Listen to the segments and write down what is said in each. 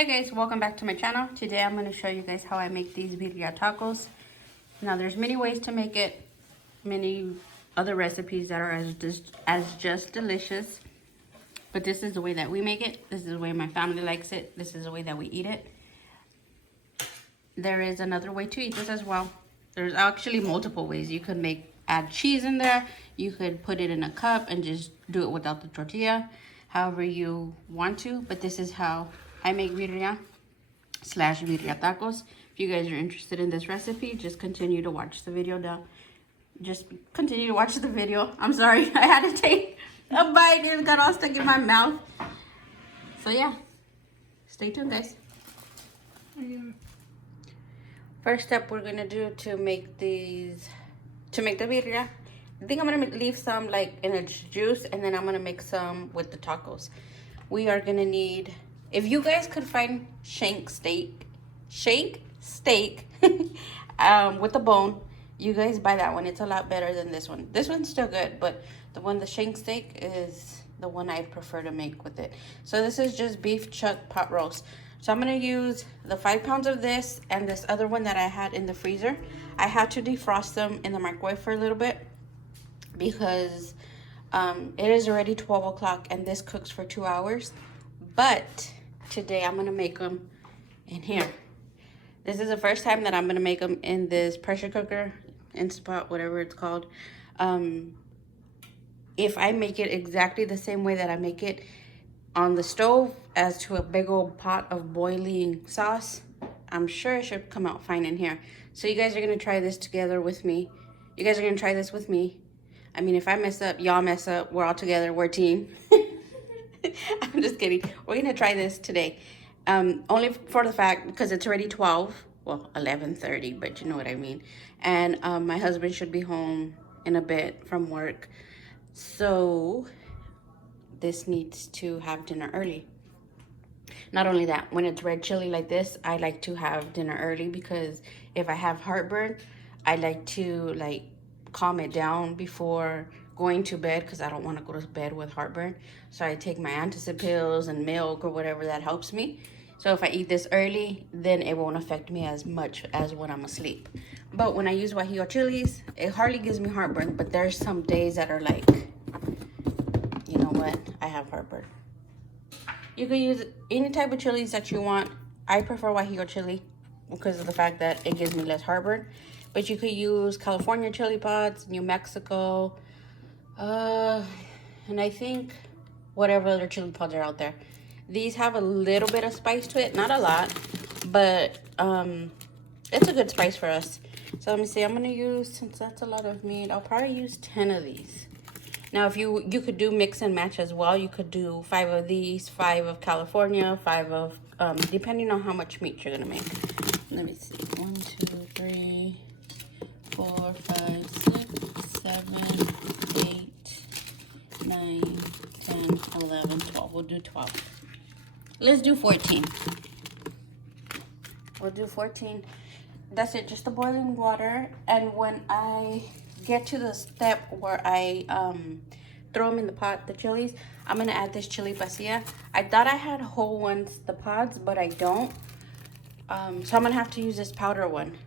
Hey guys, welcome back to my channel. Today I'm going to show you guys how I make these birria tacos. Now there's many ways to make it, many other recipes that are as delicious, but this is the way that we make it. This is the way my family likes it. This is the way that we eat it. There is another way to eat this as well. There's actually multiple ways. You could add cheese in there. You could put it in a cup and just do it without the tortilla, however you want to, but this is how I make birria / birria tacos. If you guys are interested in this recipe, just continue to watch the video down. Just continue to watch the video. I'm sorry, I had to take a bite. It got all stuck in my mouth. So yeah, stay tuned, guys. First step we're gonna do to make the birria. I think I'm gonna leave some like in its juice, and then I'm gonna make some with the tacos. We are gonna need, if you guys could find shank steak with the bone, you guys buy that one. It's a lot better than this one. This one's still good, but the shank steak is the one I prefer to make with it. So this is just beef chuck pot roast. So I'm gonna use the 5 pounds of this and this other one that I had in the freezer. I had to defrost them in the microwave for a little bit because it is already 12 o'clock and this cooks for 2 hours. But today I'm gonna make them in here. This is the first time that I'm gonna make them in this pressure cooker, Instapot, whatever it's called. If I make it exactly the same way that I make it on the stove as to a big old pot of boiling sauce, I'm sure it should come out fine in here. So you guys are gonna try this together with me. You guys are gonna try this with me. I mean, if I mess up, y'all mess up. We're all together, we're a team. I'm just kidding. We're gonna try this today. Only for the fact, because it's already 12, well, 11:30, but you know what I mean. And my husband should be home in a bit from work. So this needs to have dinner early. Not only that, when it's red chili like this, I like to have dinner early because if I have heartburn, I like to calm it down before going to bed because I don't want to go to bed with heartburn. So I take my antacid pills and milk or whatever that helps me. So if I eat this early, then it won't affect me as much as when I'm asleep. But when I use guajillo chilies, it hardly gives me heartburn, but there's some days that are like, you know what, I have heartburn. You can use any type of chilies that you want. I prefer guajillo chili because of the fact that it gives me less heartburn. But you could use California chili pods, New Mexico, and I think whatever other chili pods are out there. These have a little bit of spice to it, not a lot, but it's a good spice for us. So let me see, I'm gonna use, since that's a lot of meat, I'll probably use 10 of these. Now, if you could do mix and match as well. You could do 5 of these, 5 of California, 5 of, depending on how much meat you're gonna make. Let me see, 1, 2, 3, 4, 5, 6, 7, 8, 9, 10, 11, 12. We'll do 12. Let's do 14. We'll do 14. That's it, just the boiling water. And when I get to the step where I throw them in the pot, the chilies, I'm gonna add this chili pasilla. I thought I had whole ones, the pods, but I don't. So I'm gonna have to use this powder one,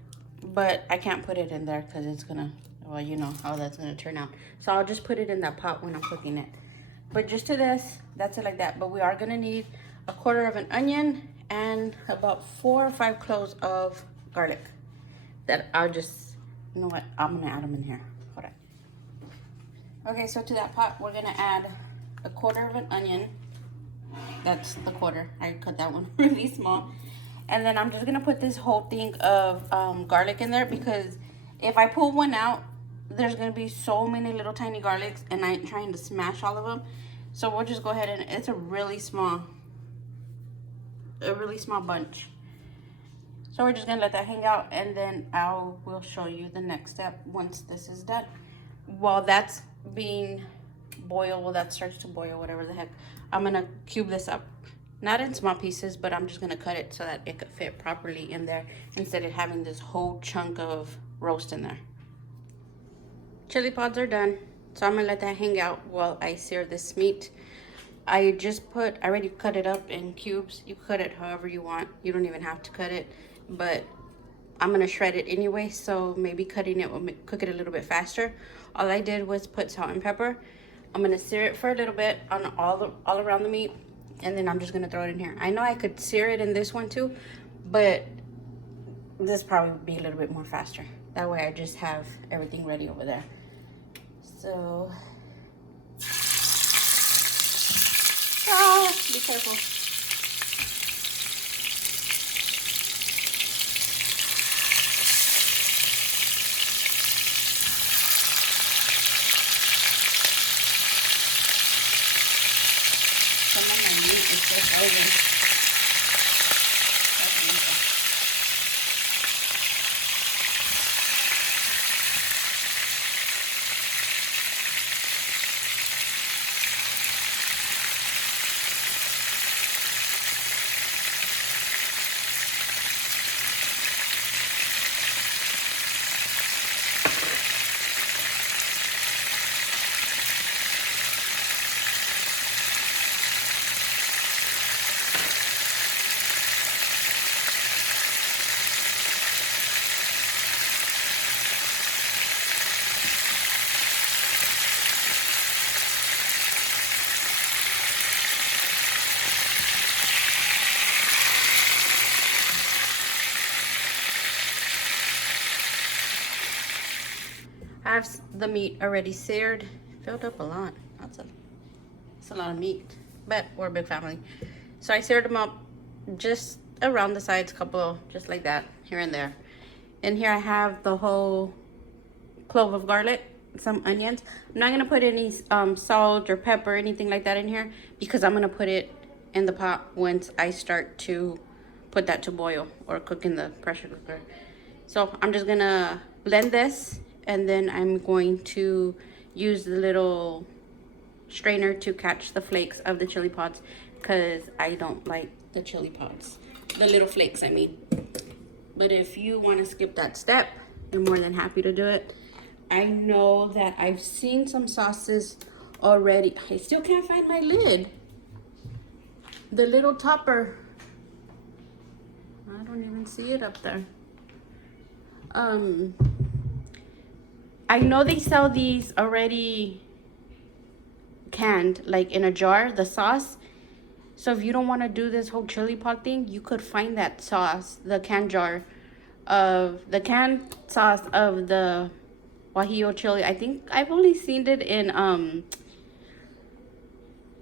but I can't put it in there because it's gonna, well, you know how that's gonna turn out. So I'll just put it in that pot when I'm cooking it. But just to this, that's it like that. But we are gonna need 1/4 of an onion and about 4 or 5 cloves of garlic. That I'll just, you know what, I'm gonna add them in here. Hold on. Okay, so to that pot, we're gonna add 1/4 of an onion. That's the 1/4. I cut that one really small. And then I'm just gonna put this whole thing of garlic in there because if I pull one out, there's gonna be so many little tiny garlics and I ain't trying to smash all of them. So we'll just go ahead and, it's a really small bunch. So we're just gonna let that hang out, and then we'll show you the next step once this is done. While that's being boiled, well, that starts to boil, whatever the heck, I'm gonna cube this up. Not in small pieces, but I'm just gonna cut it so that it could fit properly in there instead of having this whole chunk of roast in there. Chili pods are done, so I'm gonna let that hang out while I sear this meat. I already cut it up in cubes. You cut it however you want. You don't even have to cut it, but I'm gonna shred it anyway, so maybe cutting it will cook it a little bit faster. All I did was put salt and pepper. I'm gonna sear it for a little bit on all around the meat, and then I'm just gonna throw it in here. I know I could sear it in this one too, but this probably would be a little bit more faster. That way I just have everything ready over there. So, be careful. Some of my meat is so frozen. I have the meat already seared. Filled up a lot. That's a lot of meat, but we're a big family. So I seared them up just around the sides, couple just like that, here and there. And here I have the whole clove of garlic, some onions. I'm not gonna put any salt or pepper, anything like that in here, because I'm gonna put it in the pot once I start to put that to boil or cook in the pressure cooker. So I'm just gonna blend this, and then I'm going to use the little strainer to catch the flakes of the chili pods, because I don't like the chili pods, the little flakes I mean. But if you want to skip that step, you're more than happy to do it. I know that I've seen some sauces already. I still can't find my lid, the little topper. I don't even see it up there. I know they sell these already canned, like in a jar, the sauce. So if you don't want to do this whole chili pot thing, you could find that sauce, the canned jar of the canned sauce of the Guajillo chili. I think I've only seen it in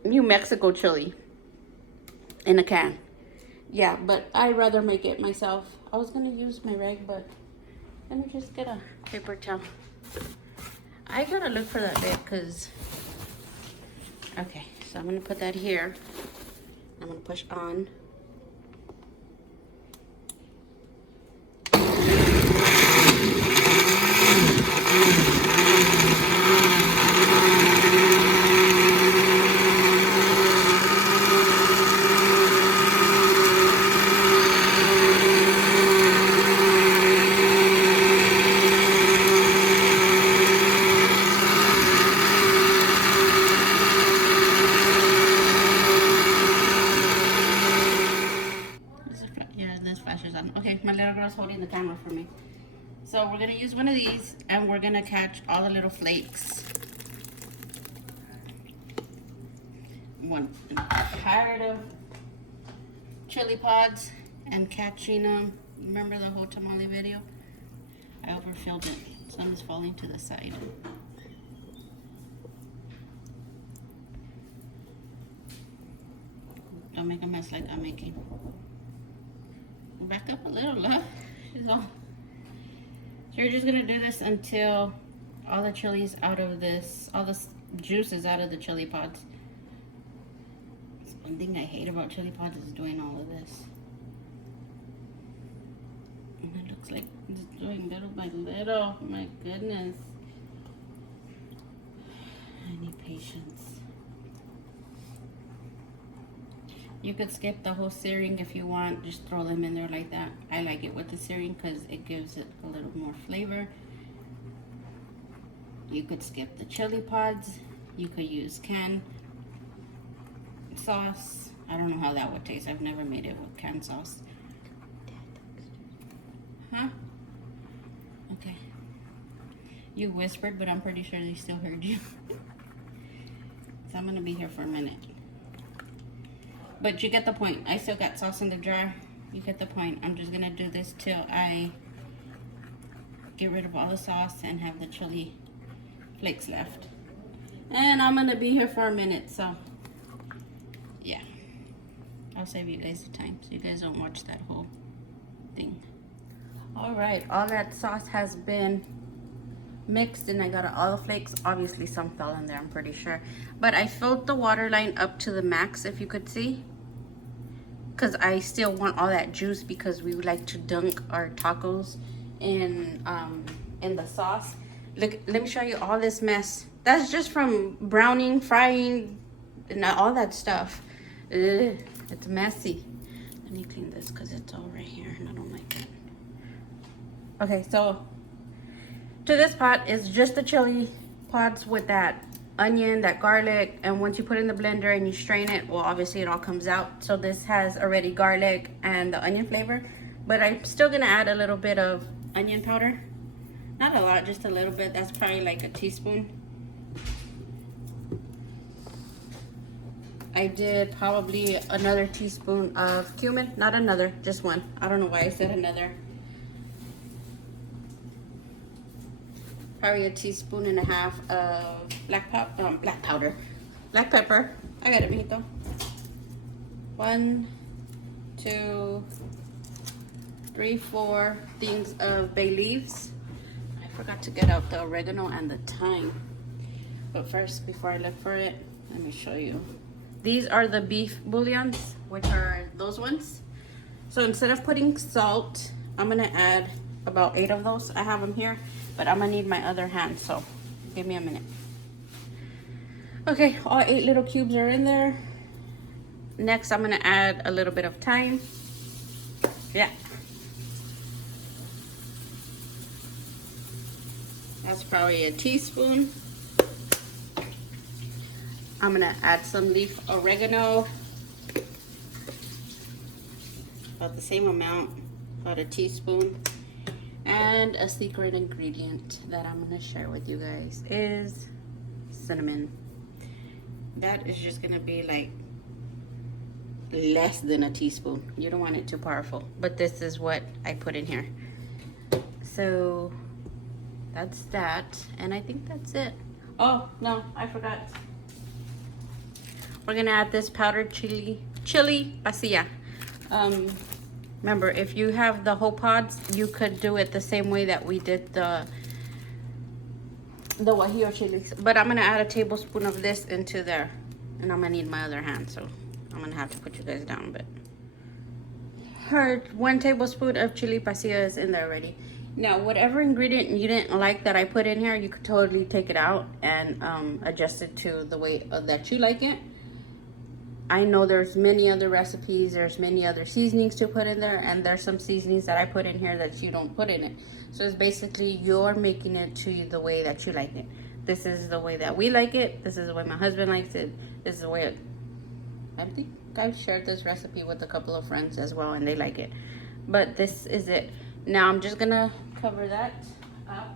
New Mexico chili in a can. Yeah, but I'd rather make it myself. I was gonna use my rag, but let me just get a paper towel. I gotta look for that bit, because okay, so I'm gonna put that here. I'm gonna push on. Okay, my little girl's holding the camera for me. So we're gonna use one of these, and we're gonna catch all the little flakes. I'm tired of chili pods and catching them. Remember the whole tamale video? I overfilled it. Some is falling to the side. Don't make a mess like I'm making. Back up a little, love. So you're just gonna do this until all the chili's out of this, all the juice is out of the chili pods. That's one thing I hate about chili pods, is doing all of this. And it looks like it's doing little by little. My goodness. I need patience. You could skip the whole searing if you want. Just throw them in there like that. I like it with the searing because it gives it a little more flavor. You could skip the chili pods. You could use canned. sauce. I don't know how that would taste. I've never made it with canned sauce. Huh? Okay. You whispered, but I'm pretty sure they still heard you. So I'm gonna be here for a minute. But you get the point. I still got sauce in the jar. You get the point. I'm just gonna do this till I get rid of all the sauce and have the chili flakes left. And I'm gonna be here for a minute, so yeah. I'll save you guys the time so you guys don't watch that whole thing. All right, all that sauce has been mixed and I got all the flakes. Obviously some fell in there, I'm pretty sure. But I filled the water line up to the max, if you could see. Because I still want all that juice because we would like to dunk our tacos in the sauce. Look, let me show you all this mess. That's just from browning, frying, and all that stuff. Ugh, it's messy. Let me clean this because it's all right here and I don't like it. Okay, so to this pot is just the chili pods with that onion, that garlic, and once you put it in the blender and you strain it, well, obviously it all comes out. So this has already garlic and the onion flavor, but I'm still gonna add a little bit of onion powder. Not a lot, just a little bit. That's probably like a teaspoon. I did probably another teaspoon of cumin. Not another, just one. I don't know why I said another. Probably a teaspoon and a half of black pepper. I got it, mijito. 1, 2, 3, 4 things of bay leaves. I forgot to get out the oregano and the thyme. But first, before I look for it, let me show you. These are the beef bouillons, which are those ones. So instead of putting salt, I'm gonna add about 8 of those. I have them here, but I'm gonna need my other hand, so give me a minute. Okay, all 8 little cubes are in there. Next, I'm gonna add a little bit of thyme. Yeah. That's probably a teaspoon. I'm gonna add some leaf oregano. About the same amount, about a teaspoon. And a secret ingredient that I'm gonna share with you guys is cinnamon. That is just gonna be like less than a teaspoon. You don't want it too powerful, but this is what I put in here. So that's that, and I think that's it. Oh no, I forgot. We're gonna add this powdered chili pasilla. Remember, if you have the whole pods, you could do it the same way that we did the guajillo chilies. But I'm gonna add a tablespoon of this into there, and I'm gonna need my other hand, so I'm gonna have to put you guys down. But her 1 tablespoon of chili pasilla is in there already. Now, whatever ingredient you didn't like that I put in here, you could totally take it out and adjust it to the way that you like it. I know there's many other recipes, there's many other seasonings to put in there, and there's some seasonings that I put in here that you don't put in it. So it's basically you're making it to the way that you like it. This is the way that we like it. This is the way my husband likes it. This is the way I think I've shared this recipe with a couple of friends as well, and they like it. But this is it. Now I'm just gonna cover that up.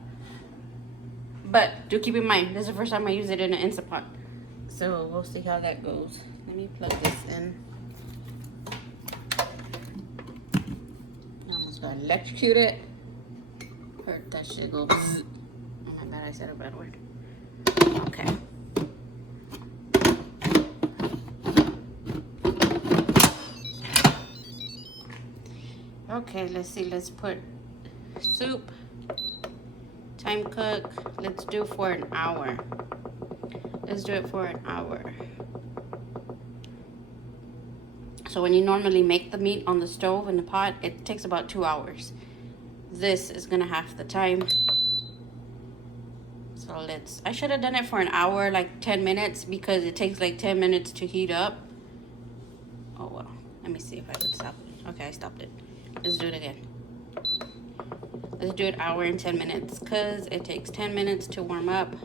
But do keep in mind, this is the first time I use it in an Instant Pot. So we'll see how that goes. Let me plug this in. I almost got electrocuted. Heard that shit go. Oh my bad, I said a bad word. Okay. Okay, let's see. Let's put soup, time cook. Let's do for an hour. Let's do it for an hour. So when you normally make the meat on the stove in the pot, it takes about 2 hours. This is gonna have the time. So I should have done it for an hour, like 10 minutes, because it takes like 10 minutes to heat up. Oh well, let me see if I could stop it. Okay, I stopped it. Let's do it again. Let's do it hour and 10 minutes, because it takes 10 minutes to warm up.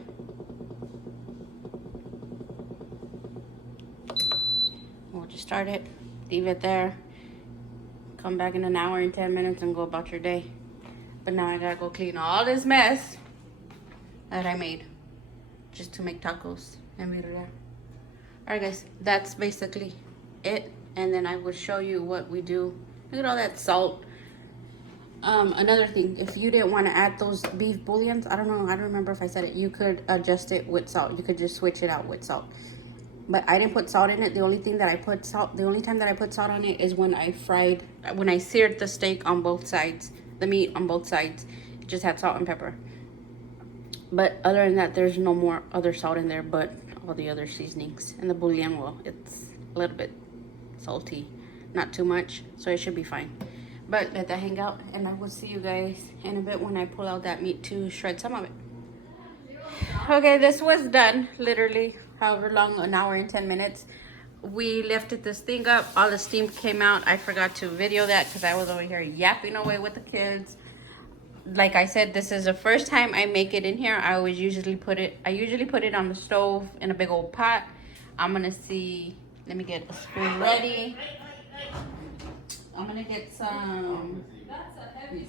We'll just start it, leave it there, come back in an hour and 10 minutes and go about your day. But now I gotta go clean all this mess that I made just to make tacos and birria. Alright guys, that's basically it. And then I will show you what we do. Look at all that salt. Another thing, if you didn't want to add those beef bouillons, I don't know, I don't remember if I said it, you could adjust it with salt. You could just switch it out with salt. But I didn't put salt in it. The only time that I put salt on it is when I seared the steak on both sides, the meat on both sides. It just had salt and pepper. But other than that, there's no more other salt in there, but all the other seasonings. And the bouillon, well, it's a little bit salty, not too much, so it should be fine. But let that hang out, and I will see you guys in a bit when I pull out that meat to shred some of it. Okay, this was done, literally, however long, an hour and 10 minutes. We lifted this thing up, all the steam came out. I forgot to video that because I was over here yapping away with the kids. Like I said, this is the first time I make it in here. I usually put it on the stove in a big old pot. I'm gonna see, let me get a spoon ready. I'm gonna get some. That's a heavy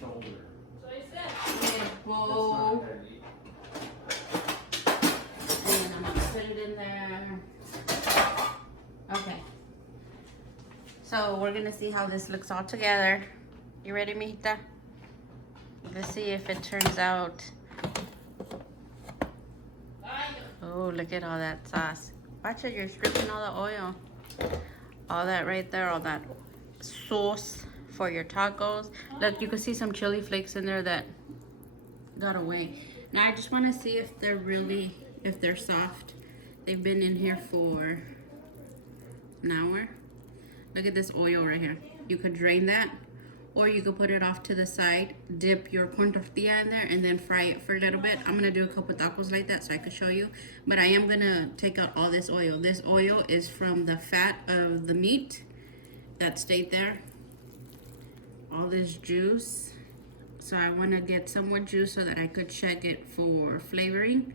shoulder. So I said. Get a bowl. And then I'm gonna put it in there. Okay. So we're gonna see how this looks all together. You ready, mijita? Let's see if it turns out. Oh, look at all that sauce. Watch it, you're stripping all the oil. All that right there, all that sauce for your tacos. Look, you can see some chili flakes in there that got away. Now I just want to see if they're soft. They've been in here for an hour. Look at this oil right here. You could drain that, or you could put it off to the side, dip your corn tortilla in there, and then fry it for a little bit. I'm gonna do a couple tacos like that so I can show you. But I am gonna take out all this oil. This oil is from the fat of the meat that stayed there. All this juice. So I wanna get some more juice so that I could check it for flavoring.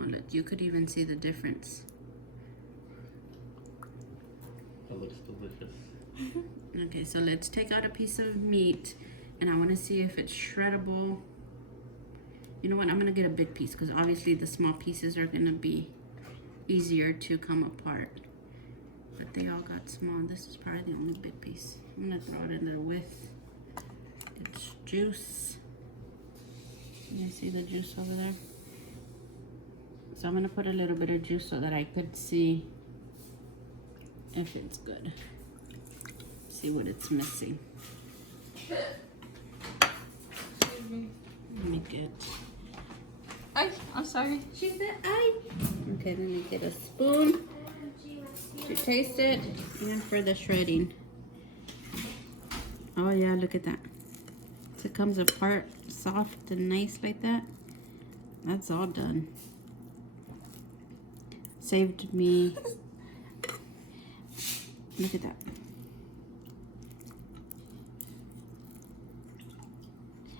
Oh, look, you could even see the difference. That looks delicious. Okay, so let's take out a piece of meat, and I want to see if it's shreddable. You know what? I'm going to get a big piece because obviously the small pieces are going to be easier to come apart. But they all got small. This is probably the only big piece. I'm going to throw it in there with its juice. You see the juice over there? So I'm going to put a little bit of juice so that I could see if it's good. See what it's missing. Let me get. I'm sorry. She said Okay, let me get a spoon to taste it and for the shredding. Oh yeah, look at that. So it comes apart soft and nice like that. That's all done. Saved me. Look at that.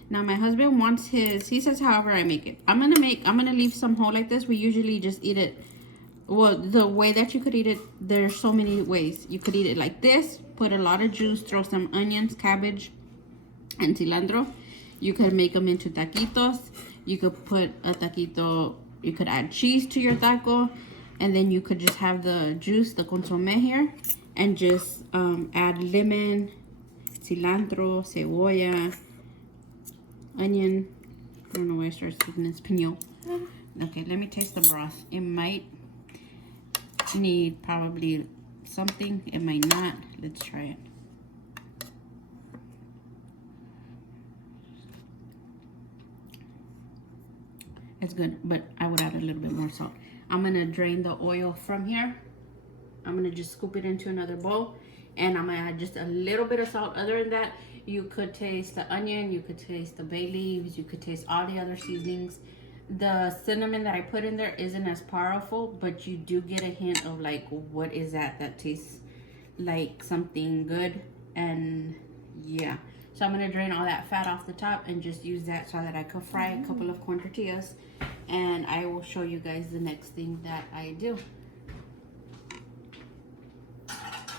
Now my husband wants his, he says however I make it. I'm gonna leave some whole like this. We usually just eat it, well, the way that you could eat it, there's so many ways. You could eat it like this, put a lot of juice, throw some onions, cabbage, and cilantro. You could make them into taquitos. You could put a taquito, you could add cheese to your taco, and then you could just have the juice, the consomme here, and just add lemon, cilantro, cebolla, onion. I don't know why I started speaking in Espanol. Okay, let me taste the broth. It might need probably something. It might not. Let's try it. It's good, but I would add a little bit more salt. I'm gonna drain the oil from here. I'm gonna just scoop it into another bowl, and I'm gonna add just a little bit of salt. Other than that, you could taste the onion, you could taste the bay leaves, you could taste all the other seasonings. The cinnamon that I put in there isn't as powerful, but you do get a hint of like, what is that? That tastes like something good. And yeah, so I'm gonna drain all that fat off the top and just use that so that I could fry a couple of corn tortillas and I will show you guys the next thing that I do.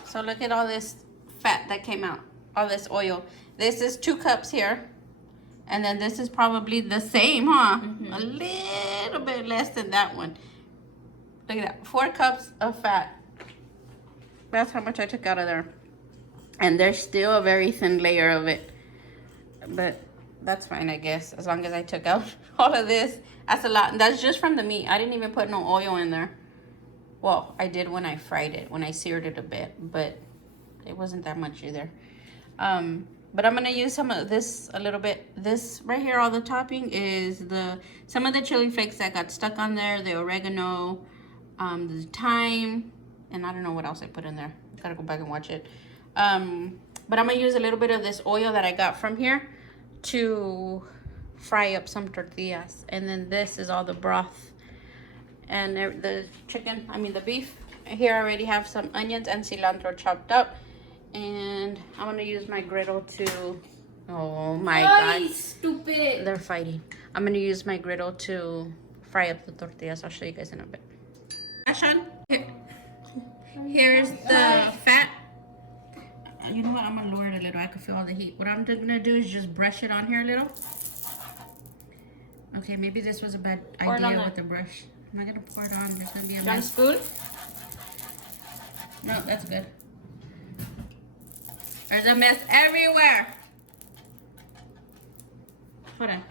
So look at all this fat that came out, all this oil. This is 2 cups here. And then this is probably the same, huh? Mm-hmm. A little bit less than that one. Look at that, 4 cups of fat. That's how much I took out of there. And there's still a very thin layer of it. But that's fine, I guess. As long as I took out all of this. That's a lot. That's just from the meat. I didn't even put no oil in there. Well, I did when I fried it, when I seared it a bit. But it wasn't that much either. But I'm gonna use some of this a little bit. This right here, all the topping is some of the chili flakes that got stuck on there, the oregano, the thyme, and I don't know what else I put in there. Gotta go back and watch it. But I'm gonna use a little bit of this oil that I got from here to fry up some tortillas. And then this is all the broth and the chicken, the beef. Here I already have some onions and cilantro chopped up. And I'm gonna use my griddle to, oh my God, stupid. They're fighting. I'm gonna use my griddle to fry up the tortillas. I'll show you guys in a bit. Sean, here's the fat. You know what, I'm gonna lower it a little. I can feel all the heat. What I'm gonna do is just brush it on here a little. Okay, maybe this was a bad idea with the brush. I'm not gonna pour it on. There's gonna be a mess. Spoon? No, that's good. There's a mess everywhere. Hold on.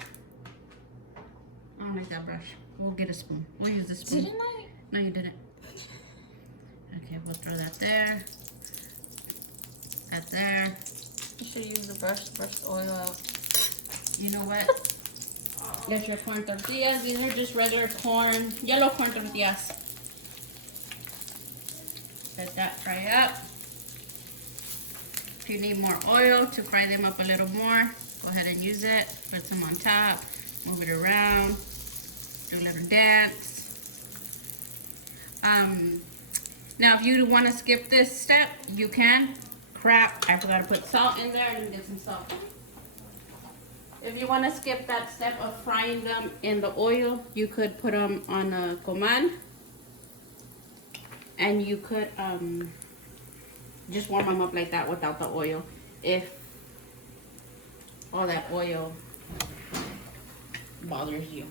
I don't like that brush. We'll get a spoon. We'll use the spoon. Didn't I? No, you didn't. Okay, we'll throw that there. That there. You should use the brush the oil out. You know what? Get your corn tortillas. These are just regular corn, yellow corn tortillas. Let that fry up. If you need more oil to fry them up a little more, go ahead and use it. Put some on top, move it around, do a little dance. Now, if you want to skip this step, you can. Crap, I forgot to put salt in there. I didn't get some salt. If you want to skip that step of frying them in the oil, you could put them on a comal. And you could just warm them up like that without the oil. If all that oil bothers you.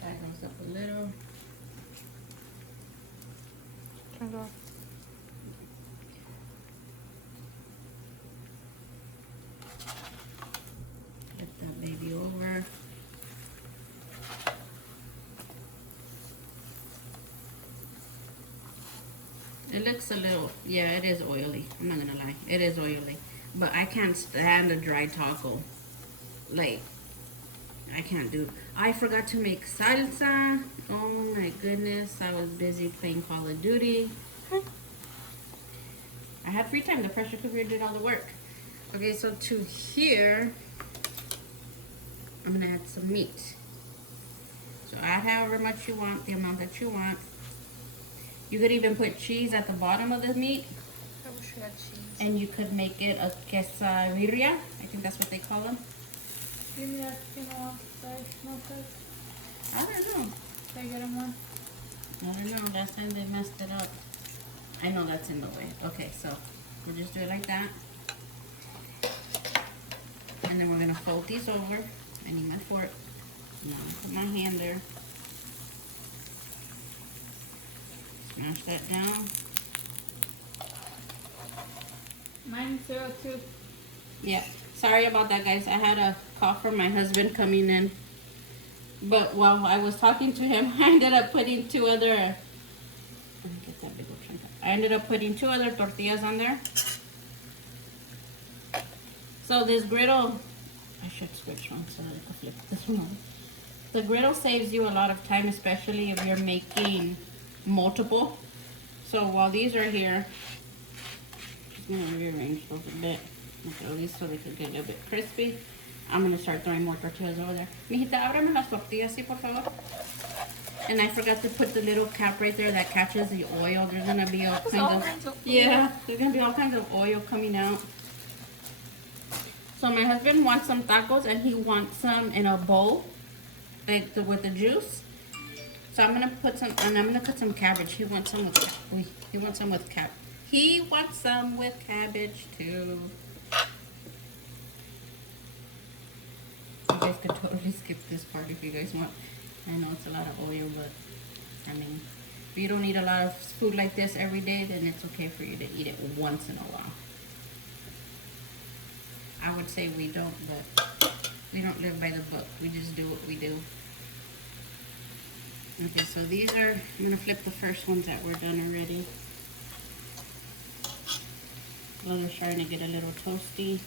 That goes up a little. Turn it off. Flip that baby over. It looks a little, yeah, it is oily. I'm not gonna lie, it is oily. But I can't stand a dry taco. Like, I can't do it. I forgot to make salsa. Oh my goodness, I was busy playing Call of Duty. I had free time. The pressure cooker did all the work. Okay, so to here, I'm gonna add some meat. So add however much you want, the amount that you want. You could even put cheese at the bottom of the meat. I wish we had cheese. And you could make it a quesadilla. I think that's what they call them. Give me that, no fish. I don't know. Can I get them one? I don't know. Last time they messed it up. I know that's in the way. Okay, so we'll just do it like that. And then we're gonna fold these over. I need my fork. Now put my hand there. Smash that down. Mine too. Yeah. Sorry about that, guys. I had a call from my husband coming in. But while I was talking to him, I ended up putting two other tortillas on there. So this griddle, I should switch one so that I can flip this one. The griddle saves you a lot of time, especially if you're making multiple. So while these are here, just gonna rearrange those a bit. Throw these so they can get a little bit crispy. I'm gonna start throwing more tortillas over there. Mijita, ábrame las tortillas, sí, por favor. And I forgot to put the little cap right there that catches the oil. There's gonna be all There's all kinds kinds of of yeah. There's gonna be all kinds of oil coming out. So my husband wants some tacos and he wants some in a bowl, like with the juice. So I'm gonna put some, and I'm gonna cut some cabbage. He wants some with, he wants some with He wants some with cabbage too. You guys could totally skip this part if you guys want. I know it's a lot of oil, but I mean, if you don't eat a lot of food like this every day, then it's okay for you to eat it once in a while. I would say we don't, but we don't live by the book. We just do what we do. Okay, so these are, I'm gonna flip the first ones that were done already. Well, they're starting to get a little toasty.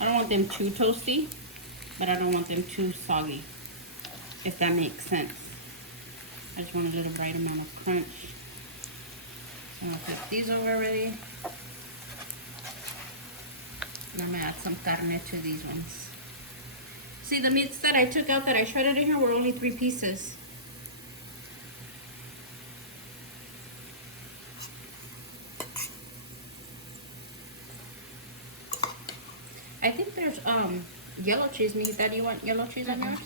I don't want them too toasty, but I don't want them too soggy, if that makes sense. I just want a little right amount of crunch. So I'm gonna flip these over already. And I'm gonna add some carne to these ones. See, the meats that I took out that I shredded in here were only 3 pieces. I think there's yellow cheese. Mijita, do you want yellow cheese on yours?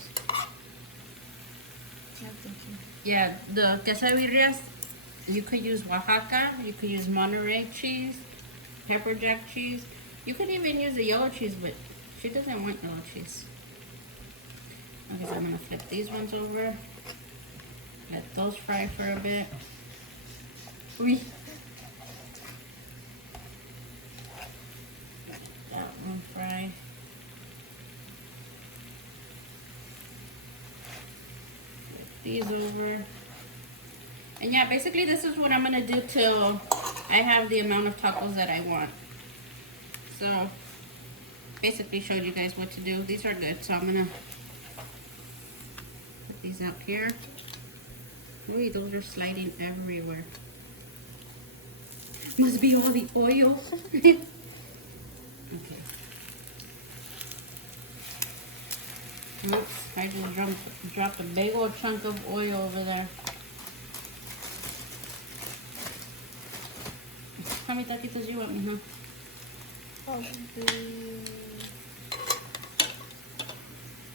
Yeah, the quesadillas, you could use Oaxaca, you could use Monterey cheese, pepper jack cheese. You could even use the yellow cheese, but she doesn't want yellow cheese. Okay, so I'm gonna flip these ones over. Let those fry for a bit. Uy. That one fry. Flip these over. And yeah, basically this is what I'm gonna do till I have the amount of tacos that I want. So basically showed you guys what to do. These are good, so I'm gonna put these out here. Ooh, those are sliding everywhere. Must be all the oil. Okay. Oops, I just dropped a big old chunk of oil over there. How many taquitos do you want, mija?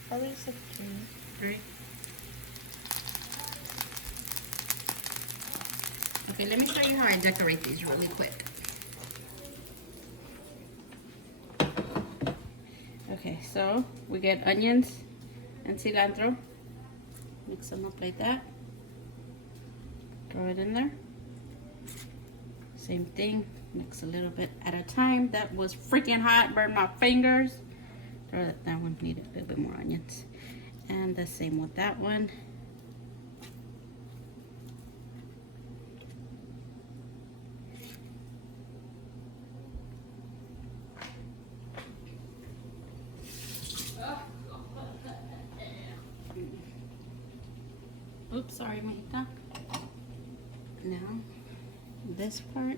Probably 16. Right. Okay, let me show you how I decorate these really quick. Okay, so we get onions and cilantro. Mix them up like that. Throw it in there. Same thing, mix a little bit at a time. That was freaking hot, burned my fingers. Throw that one needed a little bit more onions. And the same with that one. Oops, sorry, Maita. Now, this part.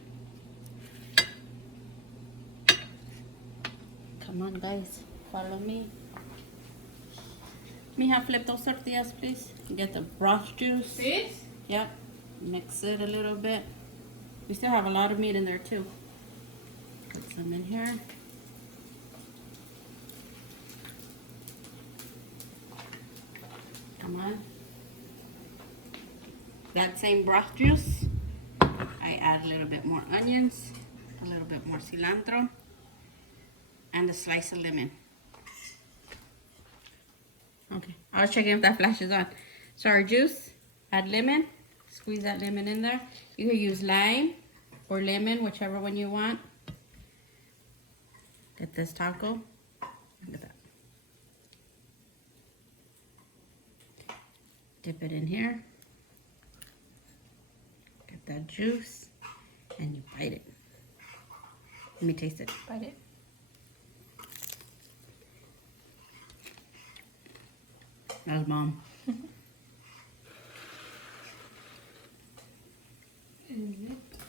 Come on, guys, follow me. Mija, flip those tortillas, please. Get the broth juice. This? Yep. Mix it a little bit. We still have a lot of meat in there, too. Put some in here. Come on. That same broth juice, I add a little bit more onions, a little bit more cilantro, and a slice of lemon. Okay, I was checking if that flash is on. So our juice, add lemon, squeeze that lemon in there. You can use lime or lemon, whichever one you want. Get this taco. Look at that. Dip it in here. Get that juice, and you bite it. Let me taste it. Bite it. That was bomb.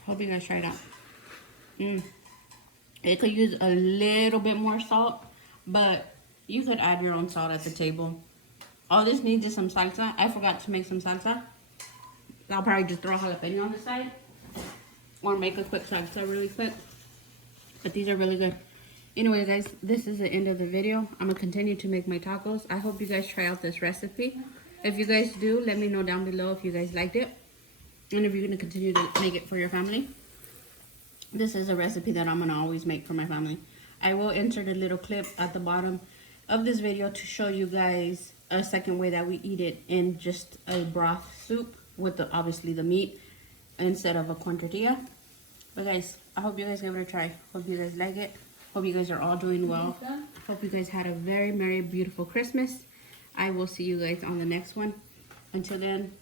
Hope you guys try it out. It could use a little bit more salt, but you could add your own salt at the table. All this needs is some salsa. I forgot to make some salsa, I'll probably just throw a jalapeno on the side. Or make a quick salsa really quick. But these are really good. Anyway, guys, this is the end of the video. I'm going to continue to make my tacos. I hope you guys try out this recipe. If you guys do, let me know down below if you guys liked it. And if you're going to continue to make it for your family. This is a recipe that I'm going to always make for my family. I will insert a little clip at the bottom of this video to show you guys a second way that we eat it in just a broth soup with obviously the meat instead of a corn tortilla. But guys, I hope you guys give it a try. Hope you guys like it. Hope you guys are all doing well. Hope you guys had a very merry, beautiful Christmas. I will see you guys on the next one. Until then,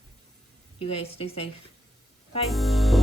you guys stay safe. Bye.